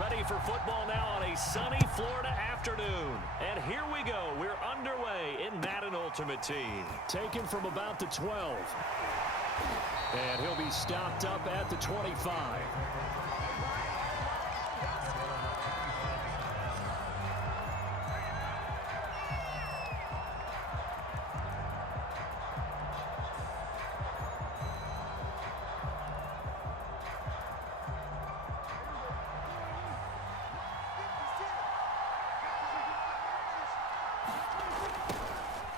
Ready for football now on a sunny Florida afternoon. And here we go. We're underway in Madden Ultimate Team. Taken from about the 12. And he'll be stopped up at the 25.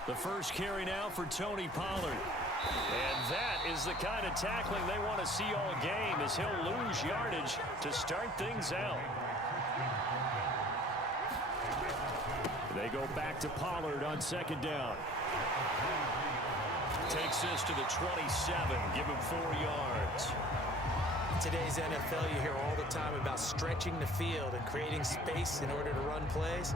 The first carry now for Tony Pollard. And that is the kind of tackling they want to see all game, as he'll lose yardage to start things out. They go back to Pollard on second down. Takes this to the 27, give him 4 yards. In today's NFL, you hear all the time about stretching the field and creating space in order to run plays.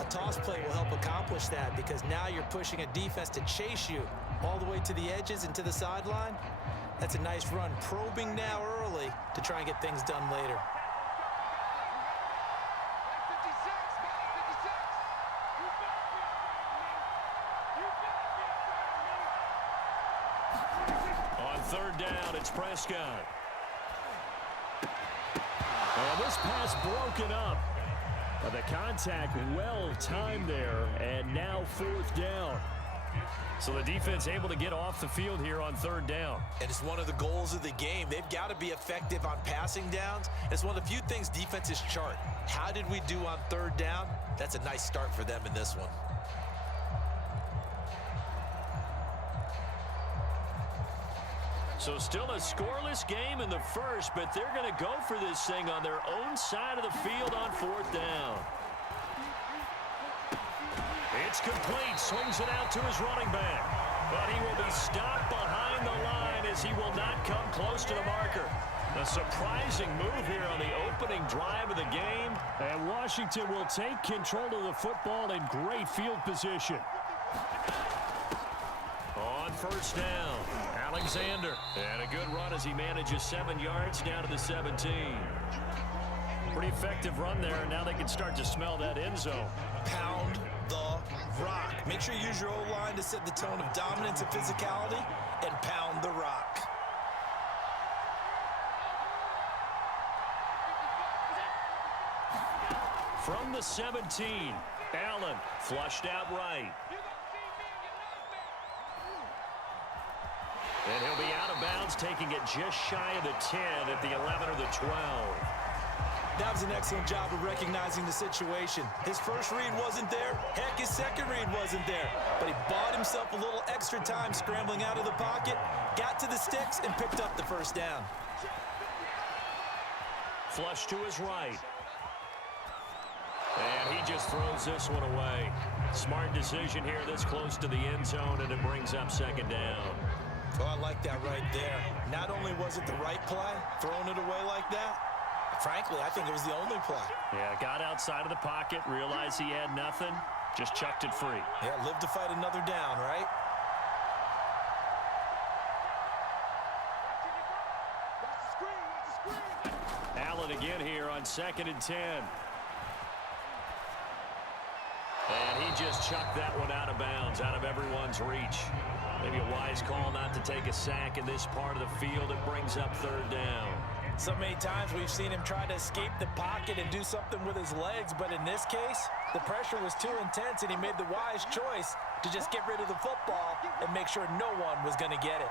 A toss play will help accomplish that, because now you're pushing a defense to chase you all the way to the edges and to the sideline. That's a nice run. Probing now early to try and get things done later. On third down, it's Prescott. And this pass broken up. The contact well timed there, and now fourth down. So the defense able to get off the field here on third down. And it's one of the goals of the game. They've got to be effective on passing downs. It's one of the few things defenses chart. How did we do on third down? That's a nice start for them in this one. So still a scoreless game in the first, but they're going to go for this thing on their own side of the field on fourth down. It's complete. Swings it out to his running back. But he will be stopped behind the line as he will not come close to the marker. A surprising move here on the opening drive of the game. And Washington will take control of the football in great field position. On first down, Alexander. And a good run as he manages 7 yards down to the 17. Pretty effective run there. Now they can start to smell that end zone. Pound the rock. Make sure you use your O-line to set the tone of dominance and physicality, and pound the rock. From the 17, Allen flushed out right. And he'll be out of bounds, taking it just shy of the 10 at the 11 or the 12. That was an excellent job of recognizing the situation. His first read wasn't there. Heck, his second read wasn't there. But he bought himself a little extra time scrambling out of the pocket, got to the sticks, and picked up the first down. Flush to his right. And he just throws this one away. Smart decision here this close to the end zone, and it brings up second down. Oh, I like that right there. Not only was it the right play, throwing it away like that, frankly, I think it was the only play. Yeah, got outside of the pocket, realized he had nothing, just chucked it free. Yeah, live to fight another down, right? Allen again here on 2nd and 10. And he just chucked that one out of bounds, out of everyone's reach. Maybe a wise call not to take a sack in this part of the field. It brings up third down. So many times we've seen him try to escape the pocket and do something with his legs, but in this case, the pressure was too intense, and he made the wise choice to just get rid of the football and make sure no one was going to get it.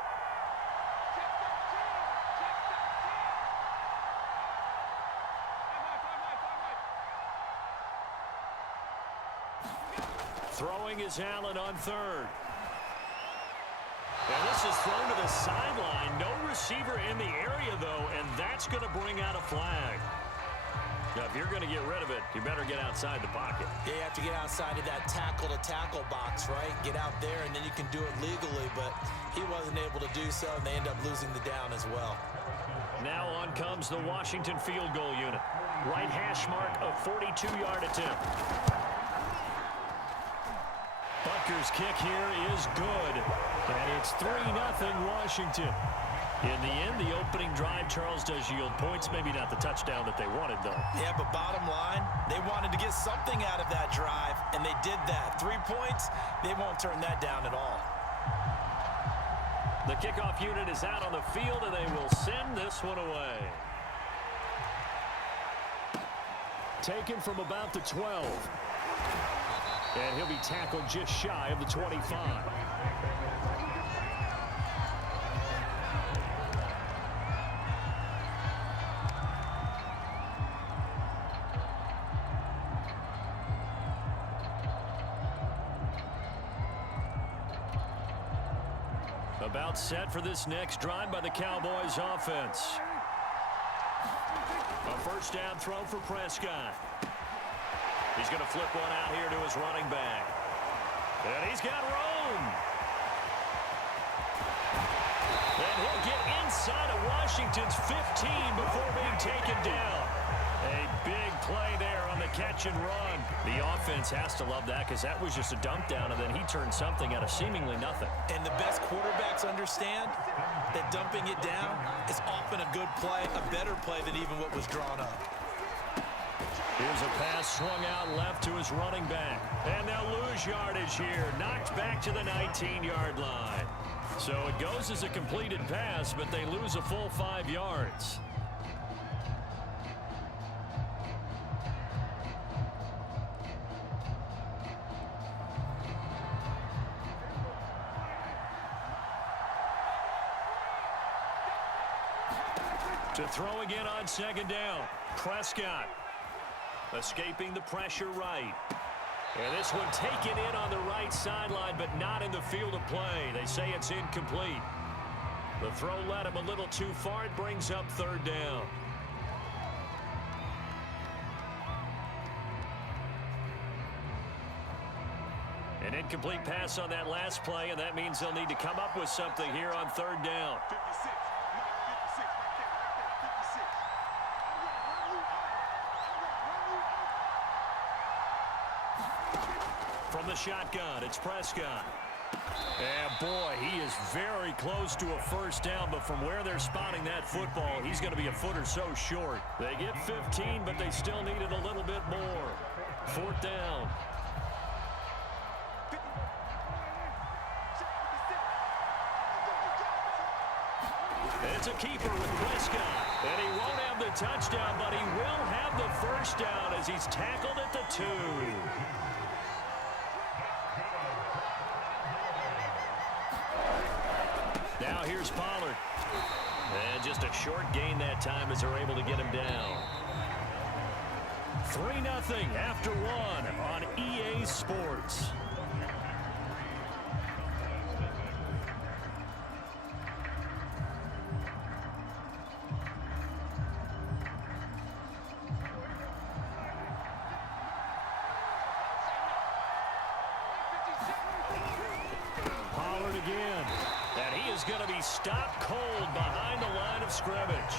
Throwing is Allen on third. And this is thrown to the sideline. No receiver in the area, though, and that's going to bring out a flag. Now, if you're going to get rid of it, you better get outside the pocket. Yeah, you have to get outside of that tackle-to-tackle box, right? Get out there, and then you can do it legally, but he wasn't able to do so, and they end up losing the down as well. Now on comes the Washington field goal unit. Right hash mark of 42-yard attempt. Butker's kick here is good. And it's 3-0 Washington. In the end, the opening drive, Charles, does yield points. Maybe not the touchdown that they wanted, though. Yeah, but bottom line, they wanted to get something out of that drive, and they did that. 3 points, they won't turn that down at all. The kickoff unit is out on the field, and they will send this one away. Taken from about the 12. And he'll be tackled just shy of the 25. About set for this next drive by the Cowboys offense. A first down throw for Prescott. He's going to flip one out here to his running back. And he's got room. And he'll get inside of Washington's 15 before being taken down. A big play there on the catch and run. The offense has to love that because that was just a dump down, and then he turned something out of seemingly nothing. And the best quarterbacks understand that dumping it down is often a good play, a better play than even what was drawn up. Here's a pass swung out left to his running back. And they'll lose yardage here. Knocked back to the 19-yard line. So it goes as a completed pass, but they lose a full 5 yards. To throw again on second down. Prescott escaping the pressure right. And this one taken in on the right sideline, but not in the field of play. They say it's incomplete. The throw led him a little too far. It brings up third down. An incomplete pass on that last play, and that means they'll need to come up with something here on third down. From the shotgun, it's Prescott. And boy, he is very close to a first down, but from where they're spotting that football, he's going to be a foot or so short. They get 15, but they still need it a little bit more. Fourth down. It's a keeper with Prescott. And he won't have the touchdown, but he will have the first down as he's tackled at the 2. Now here's Pollard. And just a short gain that time as they're able to get him down. 3-0 after 1 on EA Sports. Pollard again. And he is going to be stopped cold behind the line of scrimmage.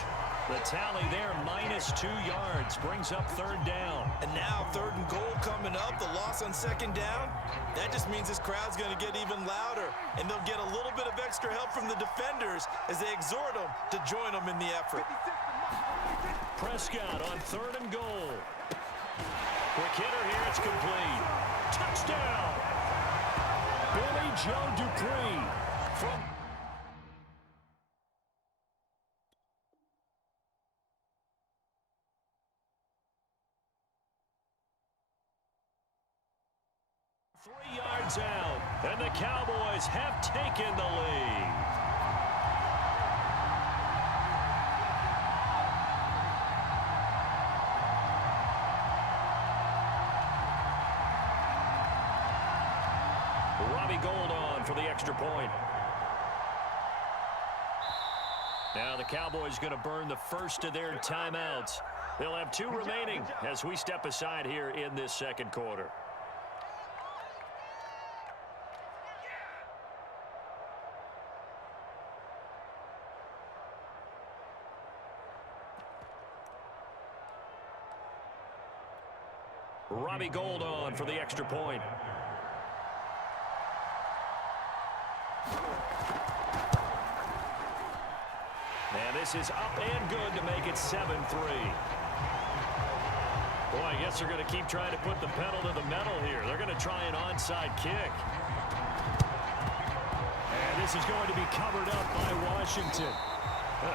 The tally there, -2 yards, brings up third down. And now 3rd and goal coming up, the loss on second down. That just means this crowd's going to get even louder, and they'll get a little bit of extra help from the defenders as they exhort them to join them in the effort. Prescott on 3rd and goal. Quick hitter here, it's complete. Touchdown! Billy Joe Dupree from... Three yards out, and the Cowboys have taken the lead. Robbie Gould on for the extra point. Now the Cowboys going to burn the first of their timeouts. They'll have 2 remaining as we step aside here in this second quarter. Robbie Gould on for the extra point. And this is up and good to make it 7-3. Boy, I guess they're going to keep trying to put the pedal to the metal here. They're going to try an onside kick. And this is going to be covered up by Washington.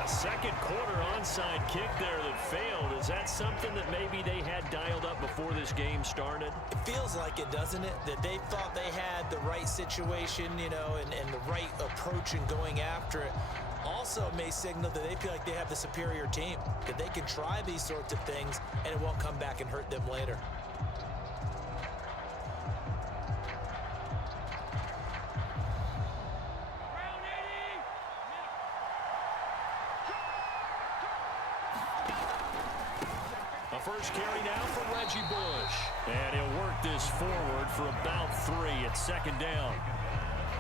A second quarter onside kick there that failed. Is that something that maybe they had dialed up before this game started? It feels like it, doesn't it? That they thought they had the right situation, you know, and the right approach in going after it. Also may signal that they feel like they have the superior team, that they can try these sorts of things and it won't come back and hurt them later. A first carry now from Reggie Bush. And he'll work this forward for about 3 at second down.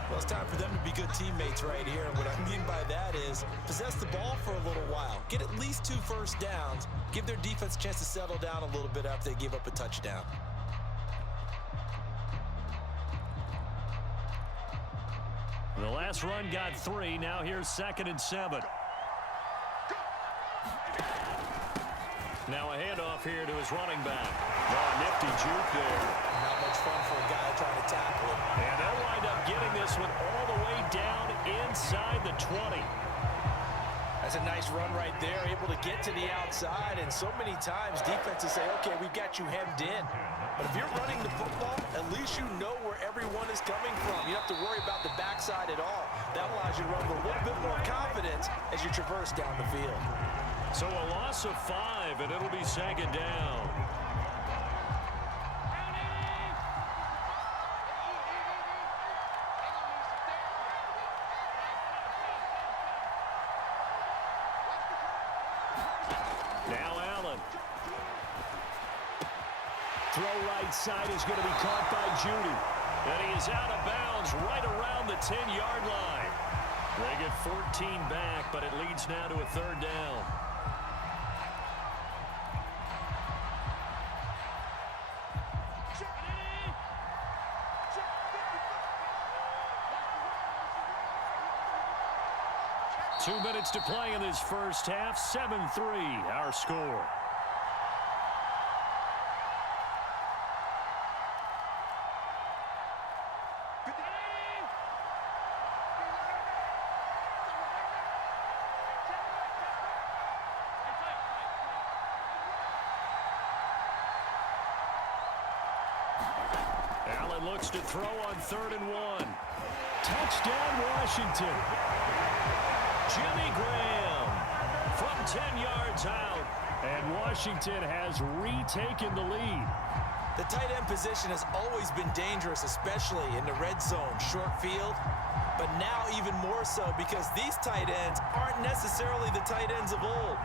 Well, it's time for them to be good teammates right here. And what I mean by that is possess the ball for a little while. Get at least 2 first downs. Give their defense a chance to settle down a little bit after they give up a touchdown. The last run got 3. Now here's 2nd and 7. Now a handoff here to his running back. Oh, nifty juke there. Not much fun for a guy trying to tackle him. And they'll wind up getting this one all the way down inside the 20. That's a nice run right there, able to get to the outside. And so many times defenses say, okay, we've got you hemmed in. But if you're running the football, at least you know where everyone is coming from. You don't have to worry about the backside at all. That allows you to run with a little bit more confidence as you traverse down the field. So a loss of 5, and it'll be 2nd down. Now Allen. Throw right side is going to be caught by Judy. And he is out of bounds right around the 10-yard line. They get 14 back, but it leads now to a 3rd down. Two minutes to play in this first half. 7-3, our score. Allen looks to throw on 3rd and 1. Touchdown, Washington. Jimmy Graham from 10 yards out. And Washington has retaken the lead. The tight end position has always been dangerous, especially in the red zone, short field. But now even more so because these tight ends aren't necessarily the tight ends of old.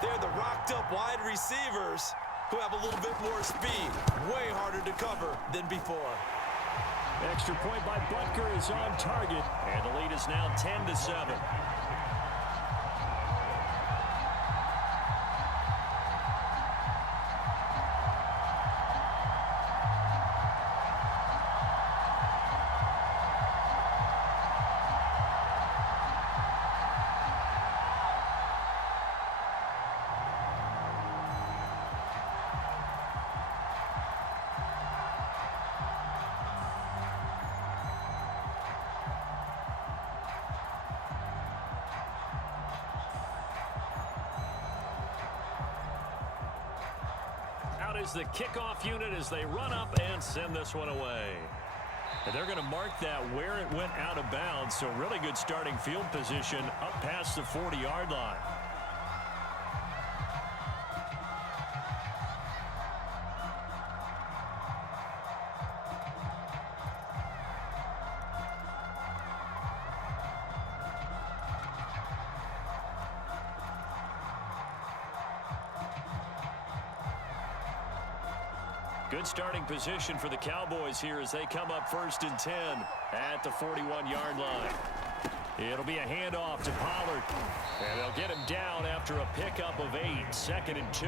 They're the rocked-up wide receivers who have a little bit more speed. Way harder to cover than before. Extra point by Butker is on target. And the lead is now 10-7. Is the kickoff unit as they run up and send this one away. And they're going to mark that where it went out of bounds, so really good starting field position up past the 40-yard line. Good starting position for the Cowboys here as they come up 1st and 10 at the 41-yard line. It'll be a handoff to Pollard. And they'll get him down after a pickup of 8, 2nd and 2.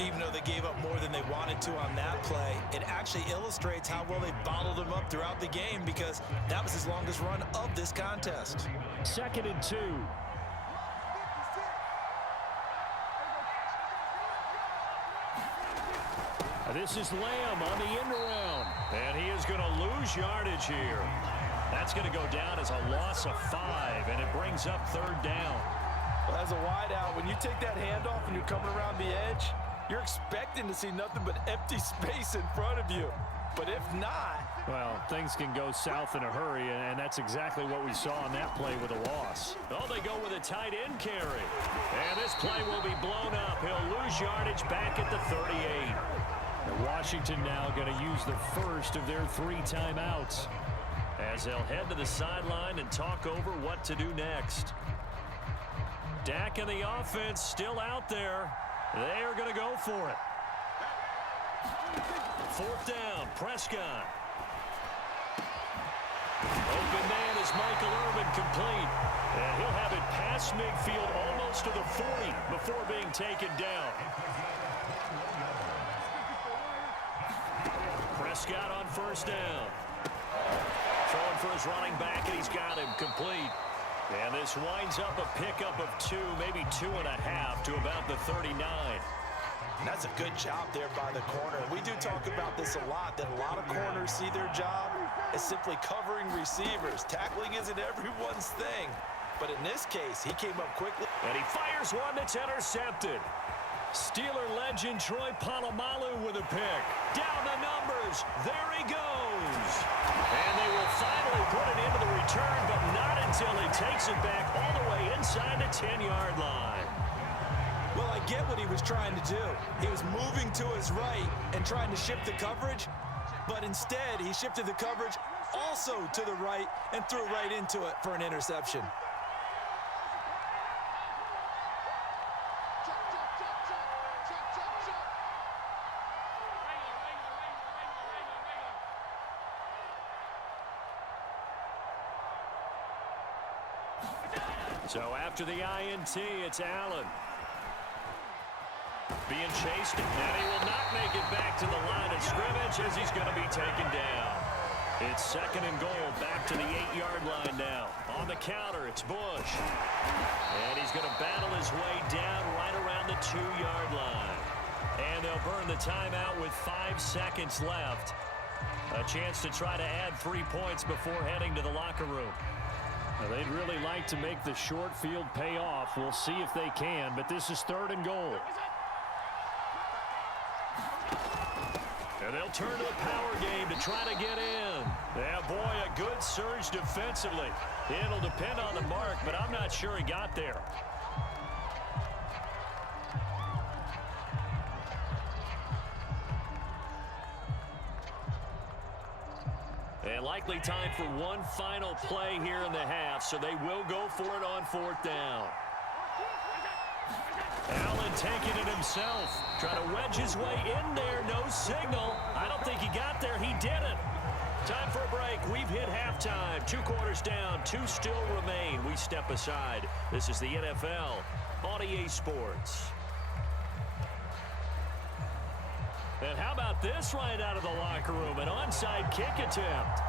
Even though they gave up more than they wanted to on that play, it actually illustrates how well they bottled him up throughout the game because that was his longest run of this contest. 2nd and 2. This is Lamb on the end around, and he is going to lose yardage here. That's going to go down as a loss of 5, and it brings up 3rd down. Well, as a wideout, when you take that handoff and you're coming around the edge, you're expecting to see nothing but empty space in front of you. But if not... Well, things can go south in a hurry, and that's exactly what we saw on that play with a loss. Oh, they go with a tight end carry. And this play will be blown up. He'll lose yardage back at the 38. Washington now going to use the first of their 3 timeouts as they'll head to the sideline and talk over what to do next. Dak and the offense still out there. They are going to go for it. 4th down, Prescott. Open man is Michael Irvin, complete. And he'll have it past midfield almost to the 40 before being taken down. Prescott on 1st down. Throwing for his running back, and he's got him complete. And this winds up a pickup of 2, maybe 2.5 to about the 39. And that's a good job there by the corner. We do talk about this a lot, that a lot of corners see their job as simply covering receivers. Tackling isn't everyone's thing. But in this case, he came up quickly. And he fires one that's intercepted. Steeler legend Troy Polamalu with a pick. Down the numbers. There he goes. And they will finally put it into the return, but not until he takes it back all the way inside the 10-yard line. Well, I get what he was trying to do. He was moving to his right and trying to shift the coverage, but instead he shifted the coverage also to the right and threw right into it for an interception. So after the INT, it's Allen. Being chased, and he will not make it back to the line of scrimmage as he's going to be taken down. It's 2nd and goal, back to the 8-yard line now. On the counter, it's Bush. And he's going to battle his way down right around the 2-yard line. And they'll burn the timeout with 5 seconds left. A chance to try to add 3 points before heading to the locker room. Now, they'd really like to make the short field pay off. We'll see if they can, but this is 3rd and goal. And they'll turn to the power game to try to get in. Yeah, boy, a good surge defensively. It'll depend on the mark, but I'm not sure he got there. And likely time for one final play here in the half, so they will go for it on 4th down. Allen taking it himself, trying to wedge his way in there, no signal. I don't think he got there, he didn't. Time for a break, we've hit halftime. 2 quarters down, 2 still remain. We step aside. This is the NFL on EA Sports. And how about this right out of the locker room? An onside kick attempt.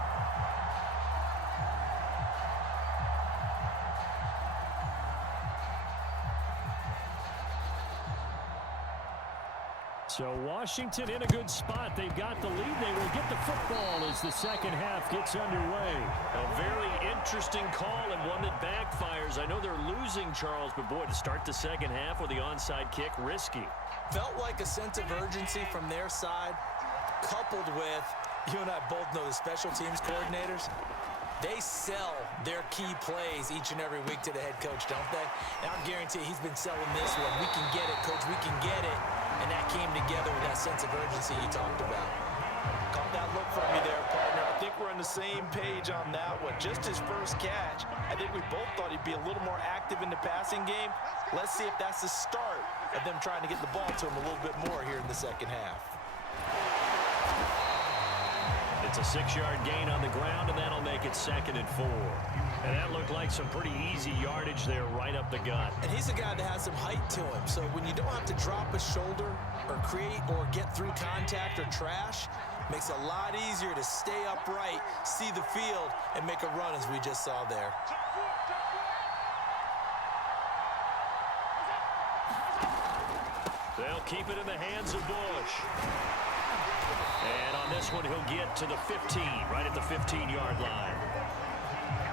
So Washington in a good spot. They've got the lead. They will get the football as the second half gets underway. A very interesting call and one that backfires. I know they're losing, Charles, but boy, to start the second half with the onside kick, risky. Felt like a sense of urgency from their side, coupled with, you and I both know the special teams coordinators. They sell their key plays each and every week to the head coach, don't they? And I guarantee he's been selling this one. We can get it, coach, we can get it. And that came together with that sense of urgency you talked about. Caught that look from you there, partner. I think we're on the same page on that one. Just his first catch, I think we both thought he'd be a little more active in the passing game. Let's see if that's the start of them trying to get the ball to him a little bit more here in the second half. The It's a 6-yard gain on the ground, and that'll make it 2nd and 4. And that looked like some pretty easy yardage there right up the gut. And he's a guy that has some height to him. So when you don't have to drop a shoulder or create or get through contact or trash, makes it a lot easier to stay upright, see the field, and make a run as we just saw there. They'll keep it in the hands of Bush. And on this one, he'll get to the 15, right at the 15-yard line.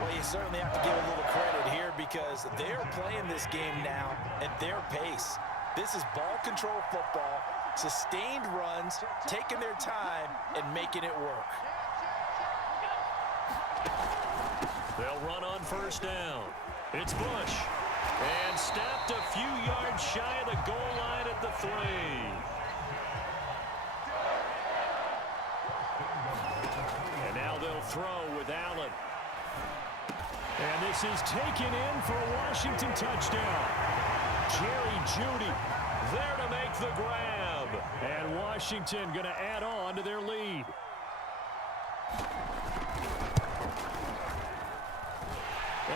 Well, you certainly have to give a little credit here because they're playing this game now at their pace. This is ball control football, sustained runs, taking their time, and making it work. They'll run on 1st down. It's Bush. And stopped a few yards shy of the goal line at the 3. And now they'll throw with Allen. And this is taken in for a Washington touchdown. Jerry Jeudy there to make the grab. And Washington going to add on to their lead.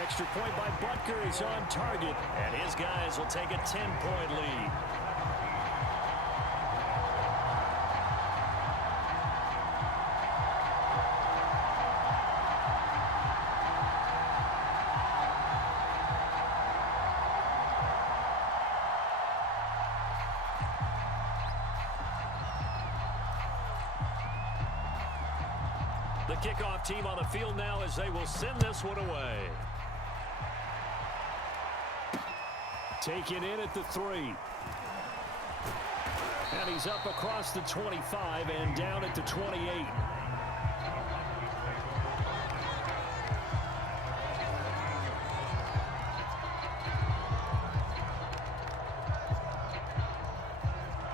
Extra point by Butker is on target, and his guys will take a 10-point lead. The kickoff team on the field now as they will send this one away. Taken in at the 3. And he's up across the 25 and down at the 28.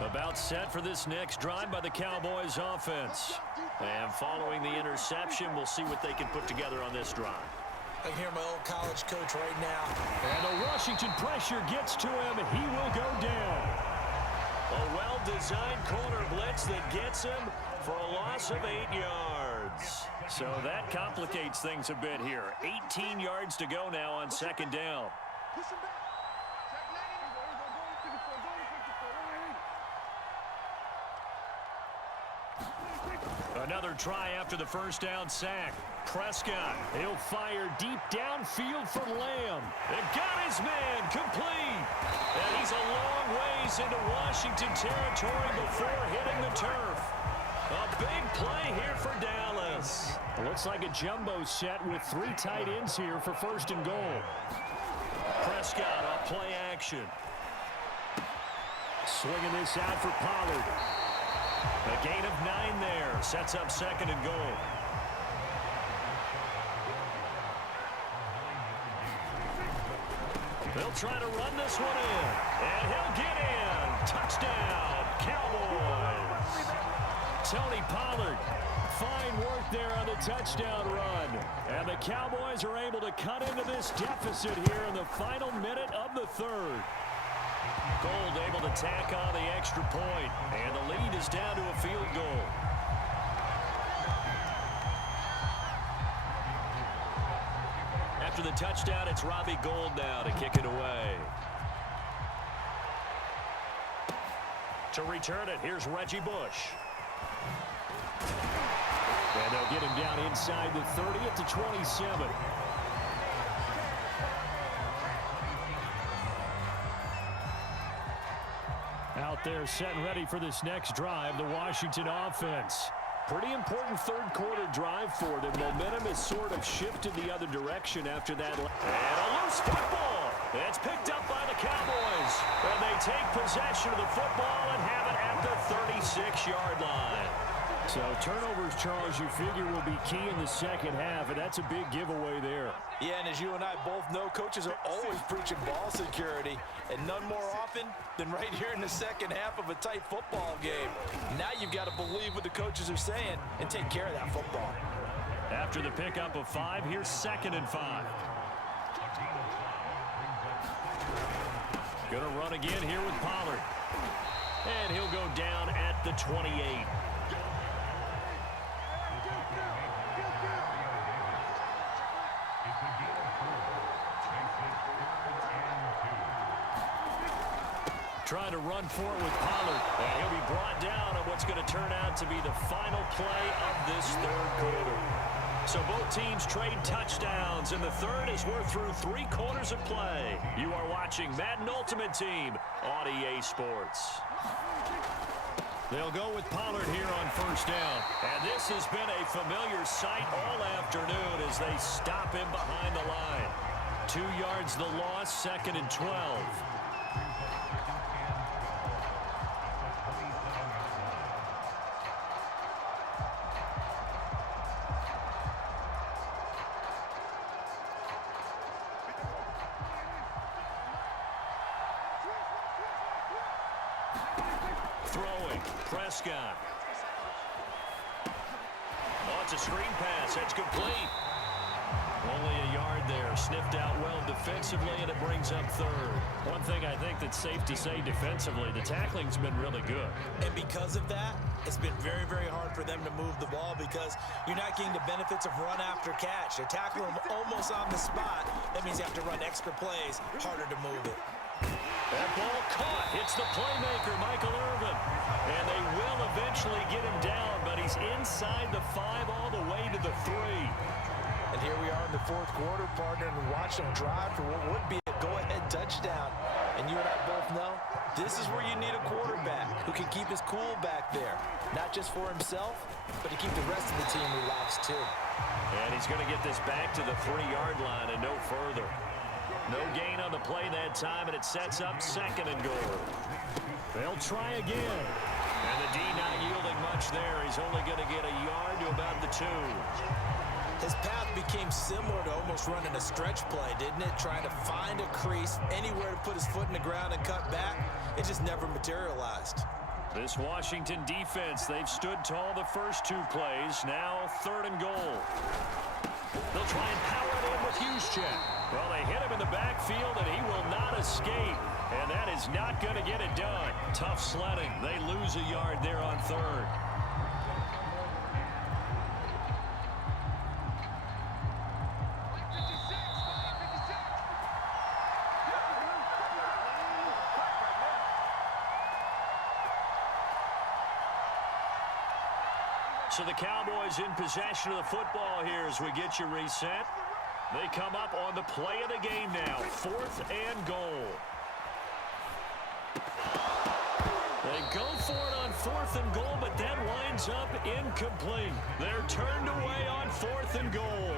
About set for this next drive by the Cowboys offense. And following the interception, we'll see what they can put together on this drive. I can hear my old college coach right now. And the Washington pressure gets to him. He will go down. A well-designed corner blitz that gets him for a loss of 8 yards. So that complicates things a bit here. 18 yards to go now on 2nd down. Another try after the 1st down sack. Prescott, he'll fire deep downfield for Lamb. And got his man complete. And he's a long ways into Washington territory before hitting the turf. A big play here for Dallas. It looks like a jumbo set with 3 tight ends here for 1st and goal. Prescott off play action. Swinging this out for Pollard. A gain of 9 there. Sets up 2nd and goal. They'll try to run this one in. And he'll get in. Touchdown, Cowboys. Tony Pollard. Fine work there on the touchdown run. And the Cowboys are able to cut into this deficit here in the final minute of the 3rd. Gold able to tack on the extra point, and the lead is down to a field goal. After the touchdown, it's Robbie Gould now to kick it away. To return it, here's Reggie Bush. And they'll get him down inside the 30 at the 27. Out there set and ready for this next drive, the Washington offense. Pretty important 3rd quarter drive for them. Momentum has sort of shifted the other direction after that. And a loose football. It's picked up by the Cowboys. And they take possession of the football and have it at the 36-yard line. So turnovers, Charles, you figure will be key in the 2nd half, and that's a big giveaway there. Yeah, and as you and I both know, coaches are always preaching ball security, and none more often than right here in the 2nd half of a tight football game. Now you've got to believe what the coaches are saying and take care of that football. After the pickup of 5, here's 2nd and 5. Gonna run again here with Pollard. And he'll go down at the 28. Trying to run for it with Pollard. And he'll be brought down on what's going to turn out to be the final play of this third quarter. So both teams trade touchdowns, and the third as we're through 3 quarters of play. You are watching Madden Ultimate Team on EA Sports. They'll go with Pollard here on first down. And this has been a familiar sight all afternoon as they stop him behind the line. 2 yards the loss, 2nd and 12. Throwing, Prescott. Oh, it's a screen pass. That's complete. Only a yard there. Sniffed out well defensively, and it brings up third. One thing I think that's safe to say defensively, the tackling's been really good. And because of that, it's been very, very hard for them to move the ball because you're not getting the benefits of run after catch. They're tackling them almost on the spot. That means you have to run extra plays, harder to move it. That ball caught. It's the playmaker, Michael Irvin. And they will eventually get him down, but he's inside the 5 all the way to the 3. And here we are in the 4th quarter, partner, and watch them drive for what would be a go-ahead touchdown. And you and I both know this is where you need a quarterback who can keep his cool back there. Not just for himself, but to keep the rest of the team relaxed too. And he's going to get this back to the 3-yard line and no further. No gain on the play that time, and it sets up 2nd and goal. They'll try again. And the D not yielding much there. He's only going to get a yard to about the 2. His path became similar to almost running a stretch play, didn't it? Trying to find a crease, anywhere to put his foot in the ground and cut back. It just never materialized. This Washington defense, they've stood tall the first 2 plays. Now 3rd and goal. They'll try and power it in with Juszczyk. Well, they hit him in the backfield, and he will not escape. And that is not going to get it done. Tough sledding. They lose a yard there on 3rd. So the Cowboys in possession of the football here as we get you reset. They come up on the play of the game now. 4th and goal. They go for it on 4th and goal, but that winds up incomplete. They're turned away on 4th and goal.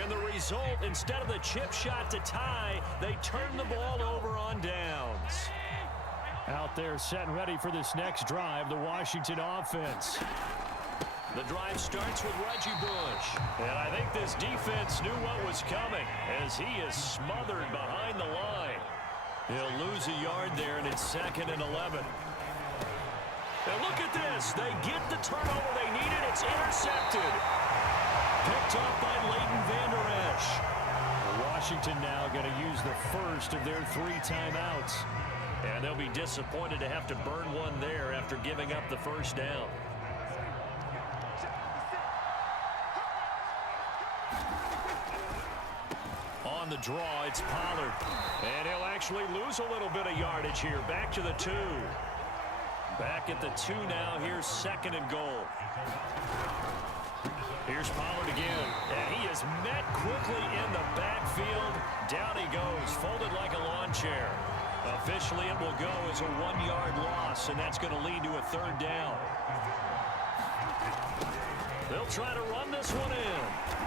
And the result, instead of the chip shot to tie, they turn the ball over on downs. Out there set and ready for this next drive, the Washington offense. The drive starts with Reggie Bush. And I think this defense knew what was coming as he is smothered behind the line. He'll lose a yard there, and it's 2nd and 11. And look at this. They get the turnover they needed. It's intercepted. Picked up by Leighton Vander Esch. Washington now going to use the first of their 3 timeouts. And they'll be disappointed to have to burn one there after giving up the first down. On the draw, it's Pollard. And he'll actually lose a little bit of yardage here. Back to the 2. Back at the 2 now. Here's 2nd and goal. Here's Pollard again. And he is met quickly in the backfield. Down he goes, folded like a lawn chair. Officially, it will go as a 1-yard loss, and that's going to lead to a 3rd down. They'll try to run this one in.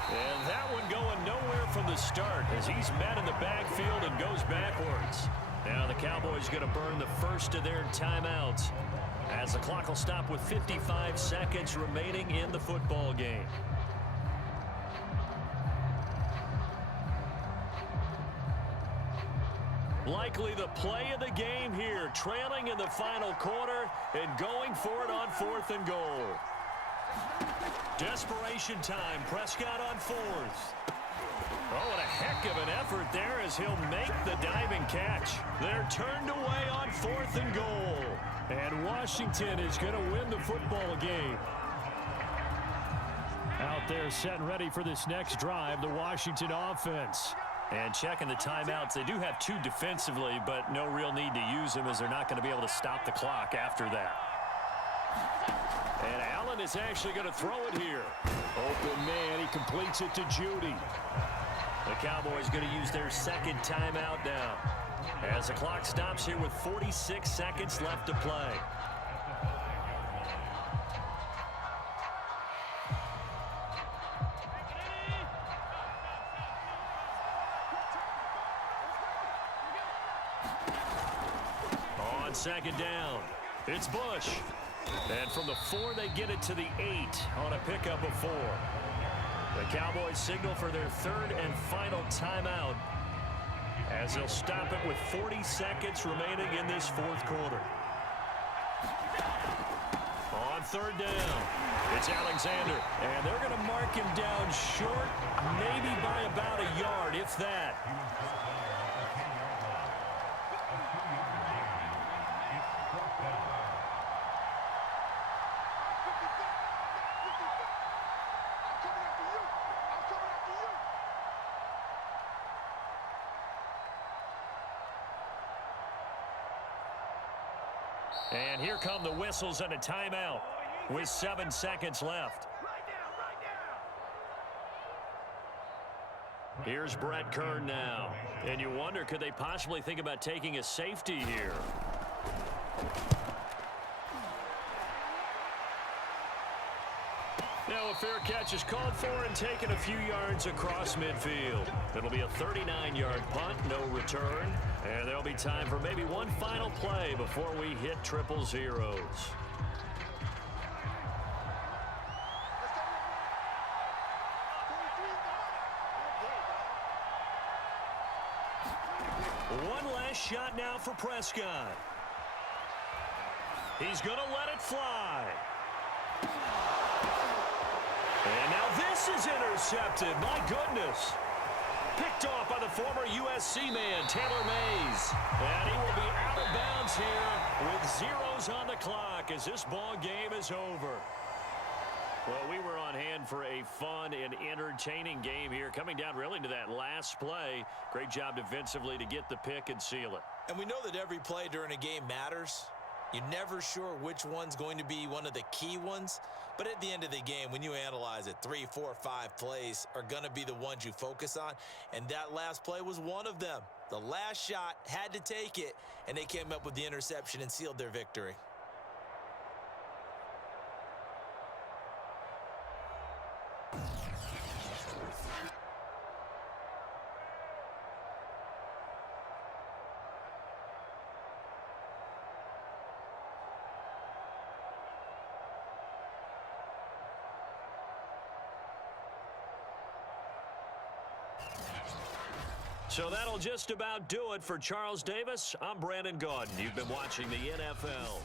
And that one going nowhere from the start as he's met in the backfield and goes backwards. Now the Cowboys going to burn the first of their timeouts as the clock will stop with 55 seconds remaining in the football game. Likely the play of the game here, trailing in the final quarter and going for it on 4th and goal. Desperation time. Prescott on 4th. Oh, and a heck of an effort there as he'll make the diving catch. They're turned away on 4th and goal. And Washington is going to win the football game. Out out there setting ready for this next drive, the Washington offense. And checking the timeouts. They do have 2 defensively, but no real need to use them as they're not going to be able to stop the clock after that. And Allen is actually going to throw it here. Open man, he completes it to Judy. The Cowboys going to use their second timeout now, as the clock stops here with 46 seconds left to play. On second down, it's Bush. And from the 4, they get it to the 8 on a pickup of 4. The Cowboys signal for their 3rd and final timeout, as they'll stop it with 40 seconds remaining in this 4th quarter. On 3rd down, it's Alexander. And they're going to mark him down short, maybe by about a yard, if that. And here come the whistles and a timeout with 7 seconds left. Here's Brett Kern now. And you wonder, could they possibly think about taking a safety here? Now a fair catch is called for and taken a few yards across midfield. It'll be a 39-yard punt, no return. And there'll be time for maybe one final play before we hit triple zeros. One last shot now for Prescott. He's going to let it fly. And now this is intercepted. My goodness. Picked off by the former USC man, Taylor Mays. And he will be out of bounds here with zeros on the clock as this ball game is over. Well, we were on hand for a fun and entertaining game here, coming down really to that last play. Great job defensively to get the pick and seal it. And we know that every play during a game matters. You're never sure which one's going to be one of the key ones. But at the end of the game, when you analyze it, 3, 4, 5 plays are going to be the ones you focus on. And that last play was one of them. The last shot had to take it, and they came up with the interception and sealed their victory. So that'll just about do it for Charles Davis. I'm Brandon Gaudin. You've been watching the NFL